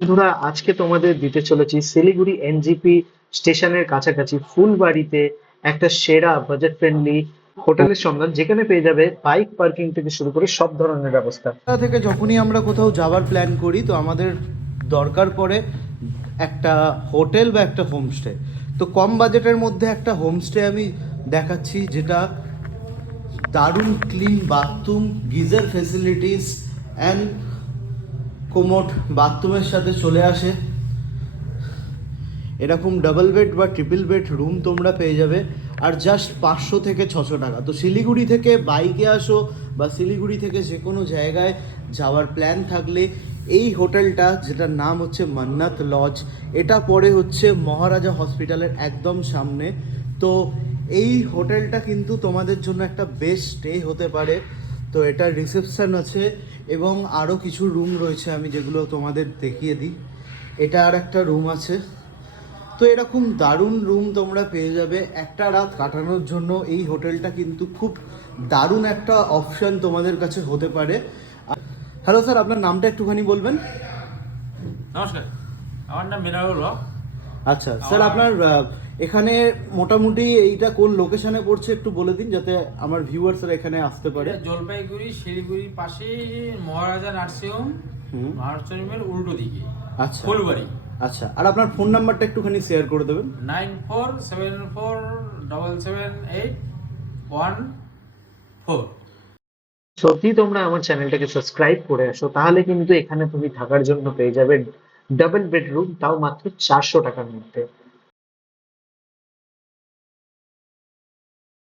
বন্ধুরা, আজকে তোমাদের দিতে চলেছি শিলিগুড়ি এনজিপি স্টেশনের কাছাকাছি ফুলবাড়িতে একটা সেরা বাজেট ফ্রেন্ডলি হোটেলের সন্ধান, যেখানে পেয়ে যাবে বাইক পার্কিং থেকে শুরু করে সব ধরনের ব্যবস্থা। কলকাতা থেকে যখনই আমরা কোথাও যাওয়ার প্ল্যান করি তো আমাদের দরকার পড়ে একটা হোটেল বা একটা হোমস্টে। তো কম বাজেটের মধ্যে একটা হোমস্টে আমি দেখাচ্ছি, যেটা দারুণ clean bathroom, geyser facilities and commode বাথরুমের সাথে চলে আসে। এরকম ডাবল বেড বা ট্রিপল বেড রুম তোমরা পেয়ে যাবে, আর জাস্ট 500 থেকে 600 টাকা। তো শিলিগুড়ি থেকে বাইকে আসো বা শিলিগুড়ি থেকে যে কোনো জায়গায় যাওয়ার প্ল্যান থাকলে এই হোটেলটা, যেটার নাম হচ্ছে মান্নাত লজ, এটা পড়ে হচ্ছে মহারাজা হসপিটালের একদম সামনে। তো এই হোটেলটা কিন্তু তোমাদের জন্য একটা বেস্ট স্টে হতে পারে। তো এটার রিসেপশন আছে এবং আরও কিছু রুম রয়েছে, আমি যেগুলো তোমাদের দেখিয়ে দিই। এটা আর একটা রুম আছে। তো এরকম দারুণ রুম তোমরা পেয়ে যাবে একটা রাত কাটানোর জন্য। এই হোটেলটা কিন্তু খুব দারুণ একটা অপশন তোমাদের কাছে হতে পারে। হ্যালো স্যার, আপনার নামটা একটুখানি বলবেন? নমস্কার, আমার নাম মিনারুল হক। আচ্ছা স্যার, আপনার এখানে মোটামুটি এইটা কোন লোকেশনে পড়ছে একটু বলে দিন, যাতে আমার ভিউয়ার্সরা এখানে আসতে পারে। এটা জলপাইগুড়ি শিলিগুড়ির পাশে মহারাজা নার্সিংহোম, নার্সিংহোমের উল্টো দিকে, আচ্ছা ফুলবাড়ি। আচ্ছা, আর আপনার ফোন নাম্বারটা একটুখানি শেয়ার করে দেবেন। 9474778114। সত্যি তোমরা আমার চ্যানেলটাকে সাবস্ক্রাইব করে আসো, তাহলে কিন্তু এখানে তুমি থাকার জন্য পেয়ে যাবে ডাবল বেডরুম, তাও মাত্র 400 টাকার মধ্যে।